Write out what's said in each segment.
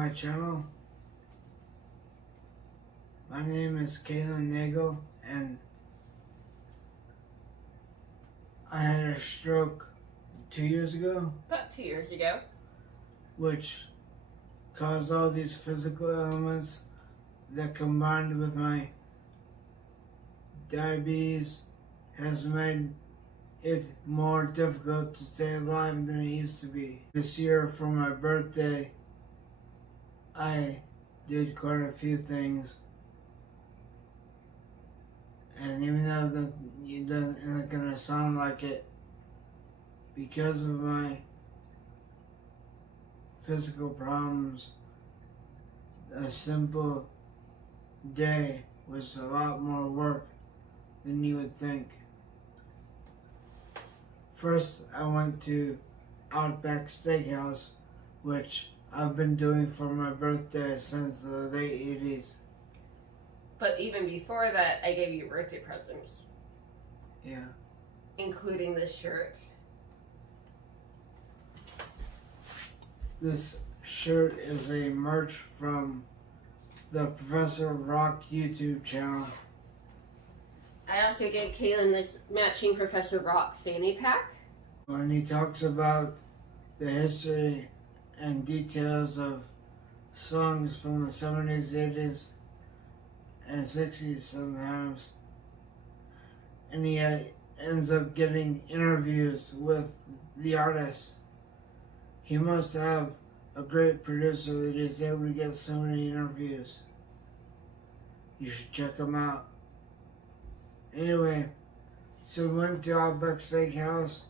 my channel. My name is Kaylin Nagel, and I had a stroke 2 years ago. About 2 years ago. Which caused all these physical ailments that combined with my diabetes has made it more difficult to stay alive than it used to be. This year for my birthday, I did quite a few things. And even though it doesn't gonna sound like it, because of my physical problems, a simple day was a lot more work than you would think. First, I went to Outback Steakhouse, which I've been doing for my birthday since the late 80s. But even before that, I gave you birthday presents. Yeah. Including this shirt. This shirt is a merch from the Professor Rock YouTube channel. I also gave Kaylin this matching Professor Rock fanny pack. When he talks about the history and details of songs from the 70s, 80s, and 60s sometimes, and he ends up getting interviews with the artists. He must have a great producer that is able to get so many interviews. You should check him out. Anyway, so we went to Outback Steakhouse,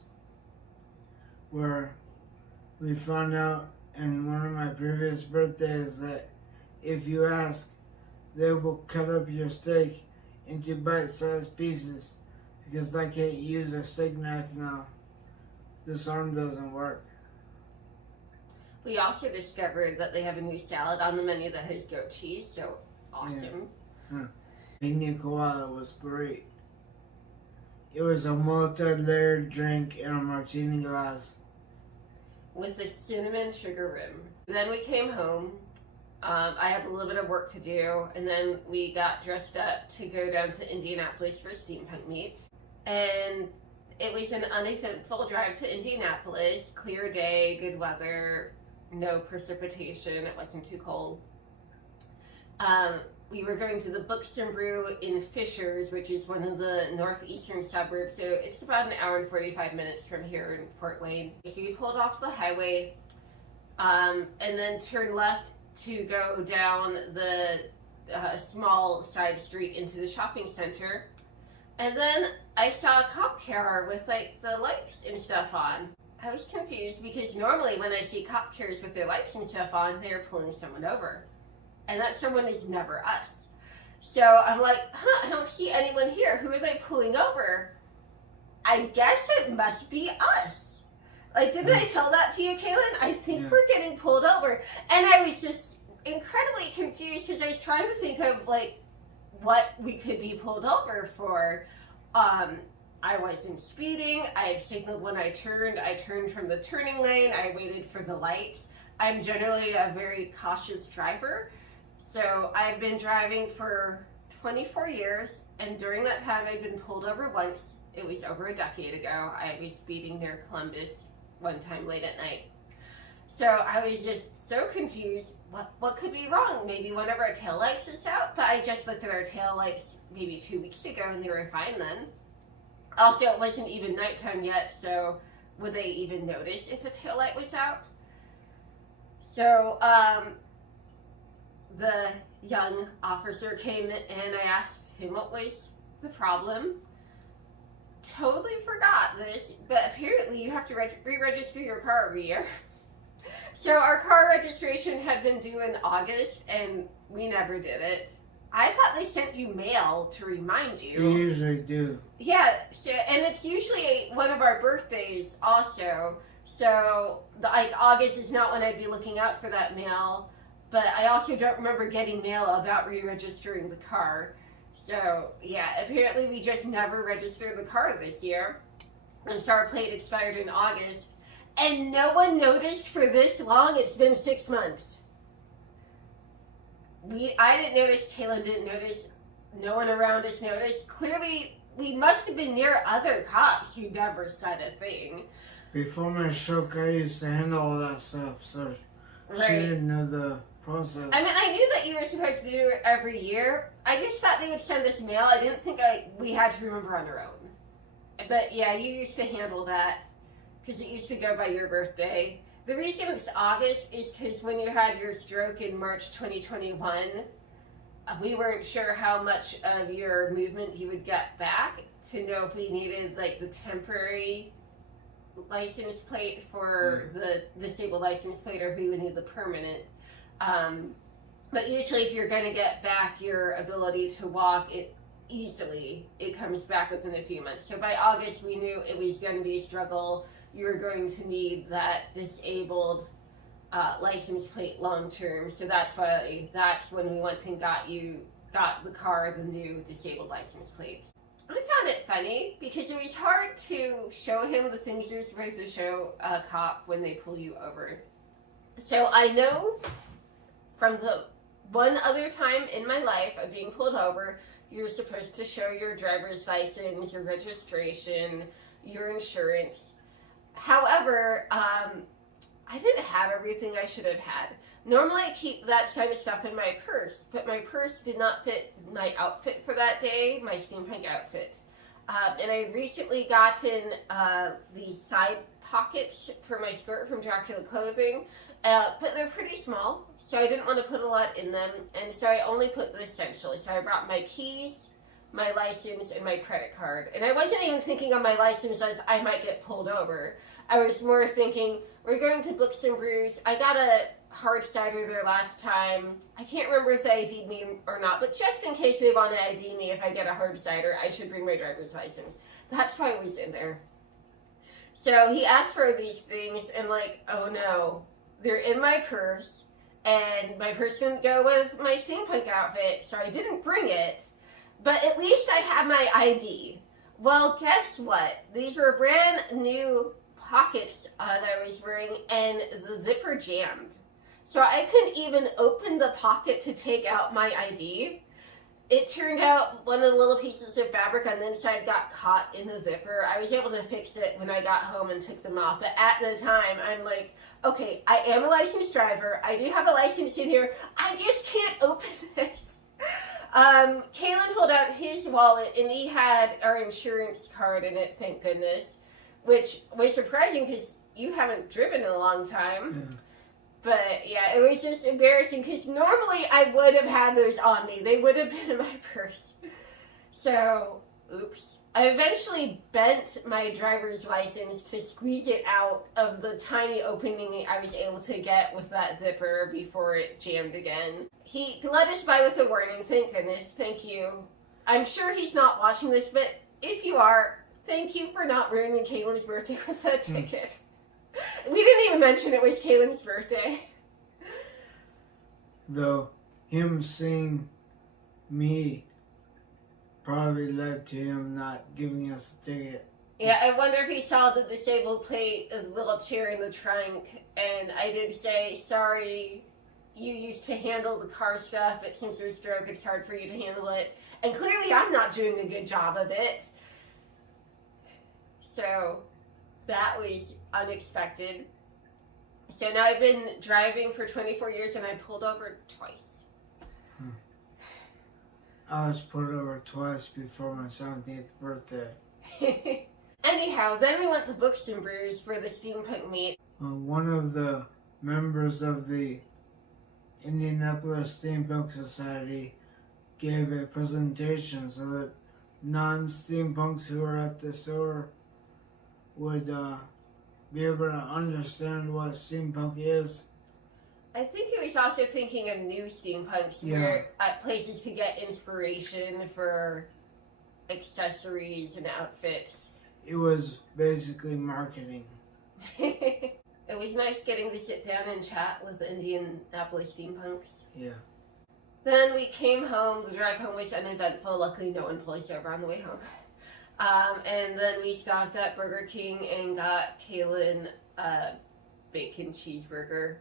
where we found out in one of my previous birthdays that if you ask, they will cut up your steak into bite-sized pieces, because I can't use a steak knife now. This arm doesn't work. We also discovered that they have a new salad on the menu that has goat cheese, so awesome. Yeah. Huh. Pina colada was great. It was a multi-layered drink in a martini glass. With a cinnamon sugar rim. Then we came home. I had a little bit of work to do, and then we got dressed up to go down to Indianapolis for steampunk meet. And it was an uneventful drive to Indianapolis. Clear day, good weather, no precipitation, it wasn't too cold. We were going to the Books and Brew in Fishers, which is one of the northeastern suburbs, so it's about an hour and 45 minutes from here in Fort Wayne. So we pulled off the highway and then turned left to go down the small side street into the shopping center. And then I saw a cop car with like the lights and stuff on. I was confused because normally when I see cop cars with their lights and stuff on, they're pulling someone over. And that someone is never us. So I'm like, I don't see anyone here. Who are they pulling over? I guess it must be us. Like, didn't I tell that to you, Kaylin? I think we're getting pulled over. And I was just incredibly confused because I was trying to think of, like, what we could be pulled over for. I wasn't speeding. I had signaled when I turned. I turned from the turning lane. I waited for the lights. I'm generally a very cautious driver. So I've been driving for 24 years, and during that time I've been pulled over once. It was over a decade ago. I was speeding near Columbus one time late at night. So I was just so confused. What could be wrong? Maybe one of our taillights is out, but I just looked at our taillights maybe 2 weeks ago and they were fine then. Also, it wasn't even nighttime yet, so would they even notice if a taillight was out? So, the young officer came and I asked him what was the problem. Totally forgot this, but apparently you have to re-register your car every year. So our car registration had been due in August and we never did it. I thought they sent you mail to remind you. They usually do. Yeah, so, and it's usually one of our birthdays also. So, like, August is not when I'd be looking out for that mail. But I also don't remember getting mail about re-registering the car. So, yeah, apparently we just never registered the car this year. And so our plate expired in August. And no one noticed for this long. It's been 6 months. I didn't notice, Kaylin didn't notice, no one around us noticed. Clearly, we must have been near other cops who never said a thing. Before my stroke, I used to handle all that stuff, so Right. she didn't know the process. I mean, I knew that you were supposed to do it every year. I just thought they would send us mail. I didn't think we had to remember on our own. But yeah, you used to handle that because it used to go by your birthday. The reason it's August is because when you had your stroke in March 2021, we weren't sure how much of your movement you would get back to know if we needed like the temporary license plate for the disabled license plate or if we would need the permanent. But usually if you're going to get back your ability to walk it easily, it comes back within a few months. So by August we knew it was going to be a struggle. You were going to need that disabled license plate long term. So that's when we went and got the car the new disabled license plates. I found it funny because it was hard to show him the things you're supposed to show a cop when they pull you over. So I know from the one other time in my life of being pulled over, you're supposed to show your driver's license, your registration, your insurance. However, I didn't have everything I should have had. Normally I keep that kind of stuff in my purse, but my purse did not fit my outfit for that day, my steampunk outfit. And I had recently gotten these side pockets for my skirt from Dracula Clothing, but they're pretty small, so I didn't want to put a lot in them, and so I only put the essentials. So I brought my keys, my license, and my credit card. And I wasn't even thinking of my license as I might get pulled over. I was more thinking, we're going to Books and Brews. I got a hard cider there last time. I can't remember if they ID'd me or not, but just in case they want to ID me if I get a hard cider, I should bring my driver's license. That's why it was in there. So he asked for these things, and like, oh no, they're in my purse, and my purse didn't go with my steampunk outfit, so I didn't bring it, but at least I have my ID. Well, guess what? These were brand new pockets that I was wearing, and the zipper jammed. So I couldn't even open the pocket to take out my ID. It turned out one of the little pieces of fabric on the inside got caught in the zipper. I was able to fix it when I got home and took them off. But at the time, I'm like, okay, I am a licensed driver. I do have a license in here. I just can't open this. Kaylin pulled out his wallet, and he had our insurance card in it, thank goodness. Which was surprising because you haven't driven in a long time. Yeah. But yeah, it was just embarrassing because normally I would have had those on me. They would have been in my purse. So, oops. I eventually bent my driver's license to squeeze it out of the tiny opening I was able to get with that zipper before it jammed again. He let us by with a warning, thank goodness, thank you. I'm sure he's not watching this, but if you are, thank you for not ruining Kaylin's birthday with that ticket. We didn't even mention it was Kaylin's birthday. Though him seeing me probably led to him not giving us a ticket. Yeah, I wonder if he saw the disabled plate, the little chair in the trunk, and I did say, sorry, you used to handle the car stuff, but since you're stroke, it's hard for you to handle it. And clearly I'm not doing a good job of it. So that was unexpected. So now I've been driving for 24 years and I pulled over twice. I was pulled over twice before my 17th birthday. Anyhow, then we went to Books and Brews for the steampunk meet. One of the members of the Indianapolis Steampunk Society gave a presentation so that non-steampunks who were at the store would be able to understand what steampunk is. I think he was also thinking of new steampunks, where at places to get inspiration for accessories and outfits. It was basically marketing. It was nice getting to sit down and chat with the Indianapolis steampunks. Yeah. Then we came home. The drive home was uneventful. Luckily, no one pulled us over on the way home. And then we stopped at Burger King and got Kaylin a bacon cheeseburger,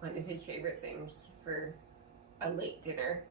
one of his favorite things for a late dinner.